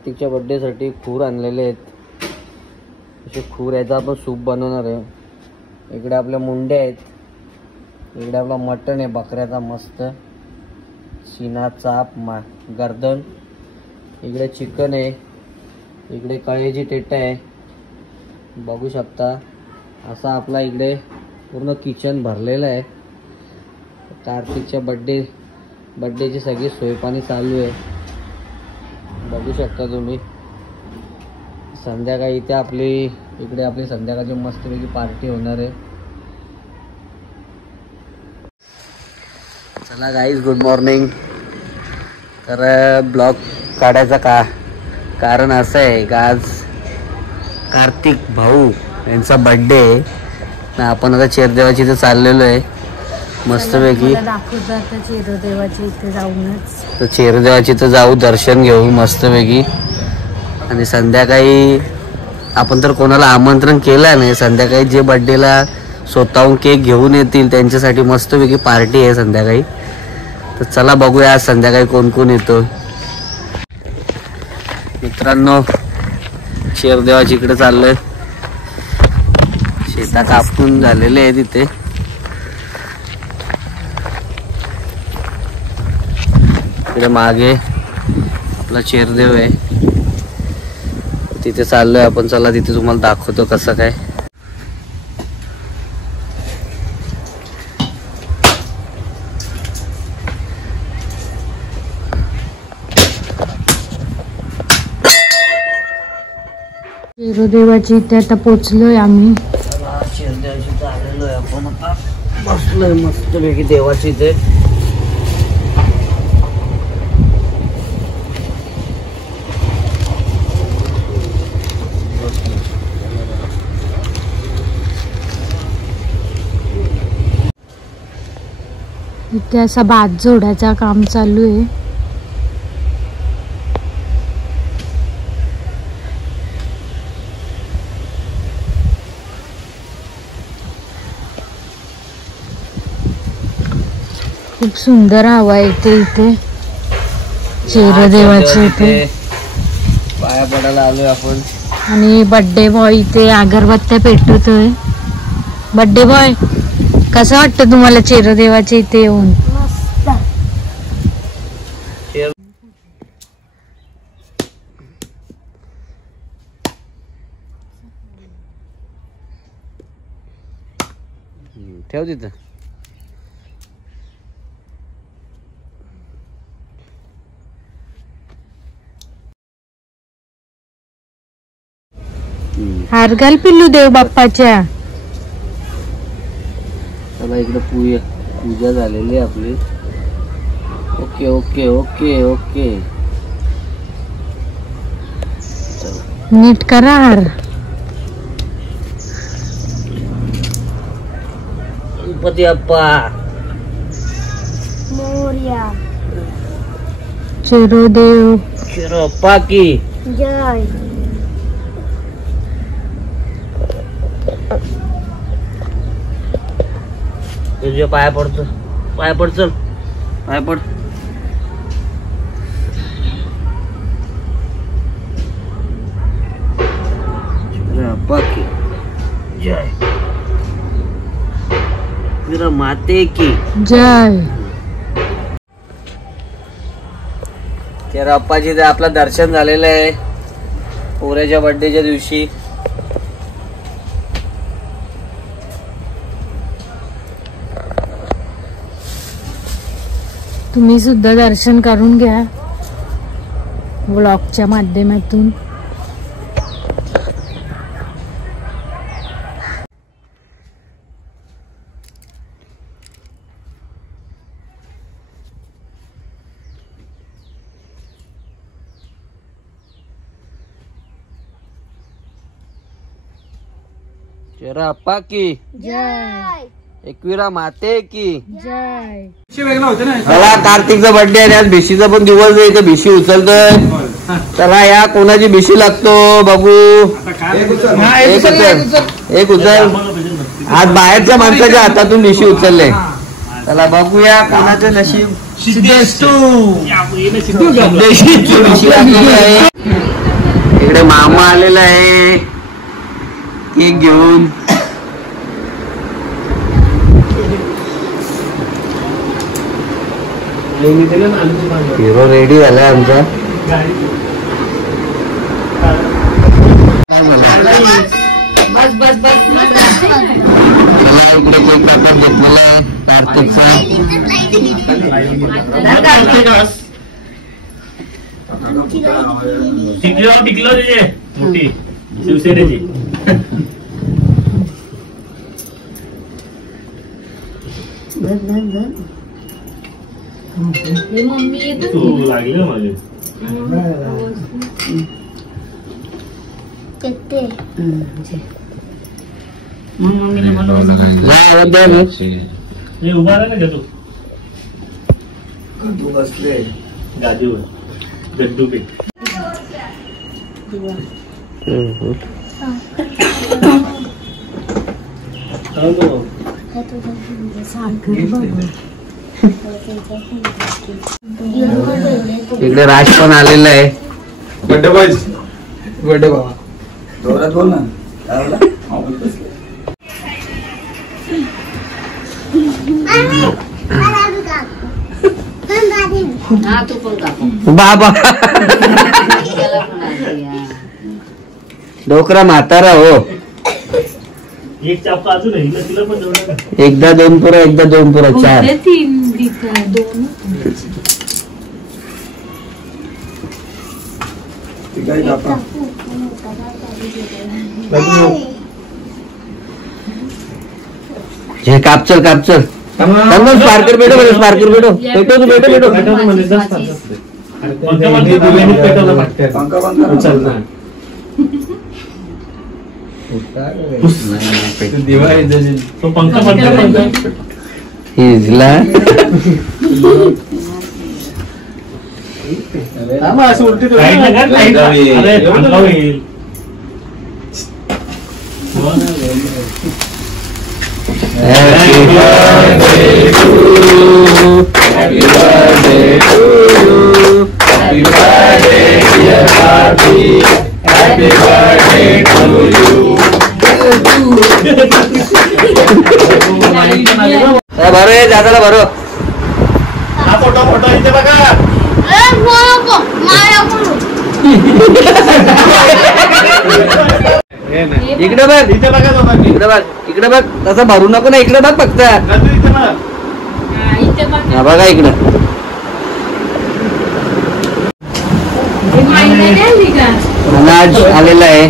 कार्तिकच्या birthday साठी खूर आणलेले आहेत. असे खूर याचा आपण सूप बनवणार आहे. इकडे आपल्या मुंड्या आहेत, इकडे आपला मटण आहे बकऱ्याचा मस्त, सीना, चाप, गर्दन. इकडे चिकन आहे, इकडे कळ्याची टेटा आहे. बघू शकता असा आपला इकडे पूर्ण किचन भरलेलं आहे. कार्तिकच्या बर्थडेची सगळी सोयपाणी चालू आहे. बघू शकता तुम्ही. संध्याकाळी इकडे आपली संध्याकाळची मस्तपैकी पार्टी होणार आहे. चला गाईज, गुड मॉर्निंग. तर ब्लॉग काढायचा कारण असं आहे का आज कार्तिक भाऊ यांचा बर्थडे आहे ना. आपण आता चेरदेवाची इथे चाललेलो आहे मस्तपैकी. तर चेरदेवाची इथे जाऊ, दर्शन घेऊ मस्तपैकी. आणि संध्याकाळी आपण तर कोणाला आमंत्रण केलं नाही. संध्याकाळी जे बर्थडेला स्वतःहून केक घेऊन येतील त्यांच्यासाठी मस्तपैकी पार्टी आहे संध्याकाळी. तर चला बघूया आज संध्याकाळी कोण कोण येतो. मित्रांनो, चेरदेवाची इकडे चाललोय. शेता कापून झालेले आहे तिथे. इकडे मागे आपला चेरदेव आहे, तिथे चाललोय आपण. चला तिथे तुम्हाला दाखवतो कसं काय. चेरदेवाची इथे आता पोचलोय आम्ही. चेरदेवाची इथे आलेलो आहे आपण. आता बसलोय मस्तपैकी देवाची इथे. इथे असा भात जोडायचा काम चालू आहे. खूप सुंदर हवा येते इथे चेरदेवाच्या इथे. पाया पडायला आलोय आपण. आणि बर्थडे बॉय इथे अगरबत्त्या पेटवतोय. बर्थडे बॉय, कसं वाटतं तुम्हाला चेरदेवाच्या इथे येऊन? ठेव तिथं. हार घाल पिल्लू देव बाप्पाच्या. चला इकडे पूजा झालेली आहे आपली. Okay okay okay okay. नीट करा हार. गणपती बाप्पा मोरया. चेरोदेव चेरोप्पा की जय. तुझ्या पाया पडतो. पाया पड, चल पाया पड. चेरोप्पा की जय. फिर माते की जय. चेरोप्पाजी ते आपलं दर्शन झालेलं आहे पोऱ्याच्या बर्थडेच्या दिवशी. तुम्ही सुद्धा दर्शन करून घ्या व्लॉगच्या माध्यमातून. चेरोप्पा की जय. एकविरा माते की जय. चला, कार्तिकचा बर्थडे आहे आज. भिशीचा पण दिवस आहे. इथं भिशी उचलतोय. चला या कोणाची भिशी लागतो बघू. एक उचल. आज बाहेरच्या माणसाच्या हातातून भिशी उचलले. चला बघूया कोणाचं नशीब. इकडे मामा आलेला आहे केक घेऊन. हिरो रेडी झालाय आमचा. बस बस बस इकडे केक कापत घेतलेला आहे कार्तिकचा. टिकलो त्याचे मोठी शिवसेनेची. तू लागले माझे उभा राहा ना का तू बसले गादीवर गड्डू पे. इकडे राज पण आलेला आहे. बड्डे बॉयज बड्डे बाबा जोरात बोल ना. बाबा डोकरा म्हातारा हो. एक चापा अजून आहे ना, तिला पण देऊ नका. एकदा दोन पुरा एकदा दोन पुरा 4. जे कापचल कापचल स्पार्कर बेटो बेटो स्पार्कर बेटो बेटो तू बेटो बेटो. Hijla Happy birthday to you. Happy birthday to you. Happy birthday dear Barbie. Happy birthday to you. बरो आहे दादाला बरो. हा फोटो फोटो इथे बघा. इकडे बघ इथे बघा दोघांनी. इकडे बघ इकडे बघ. तसं भरू नको ना. इकडे बघ फक्त. हा बघा इकडं. अनाज आलेला आहे.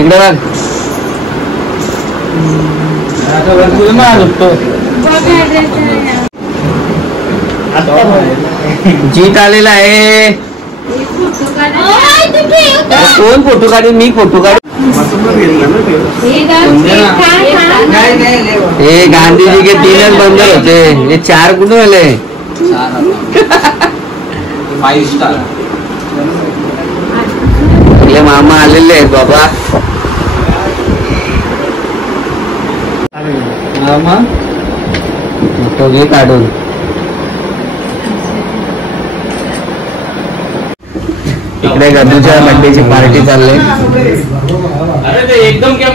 इकडे बघ. जीत आलेला आहे. कोण फोटो काढून? मी फोटो काढ. हे गांधीजी के 3 बंदर होते. हे 4 कुठून आले? 5 स्टार. आपले मामा आलेले आहेत बाबा. मामा फोटो घे काढून. इकडे गदूच्या बर्थडेची पार्टी चालली. एकदम क्या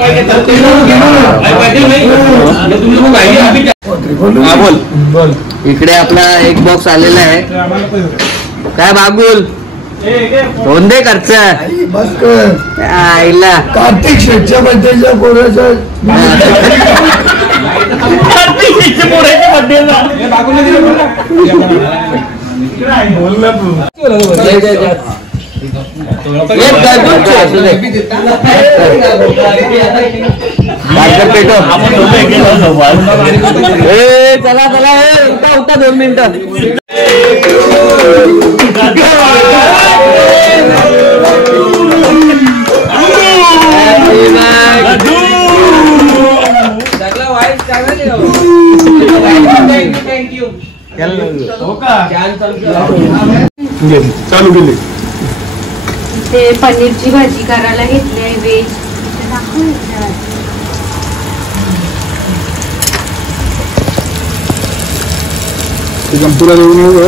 बोल. इकडे आपला एक बॉक्स आलेला आहे. काय बागुल फोन दे खर्च. आईला कार्तिक शेटच्या बड्डेच्या पोराच्या चला चला उठा 2 मिनिटं. चालू केली. ते पनीरची भाजी करायला घेतली आहे व्हेज. ते गंपूला देऊन येऊ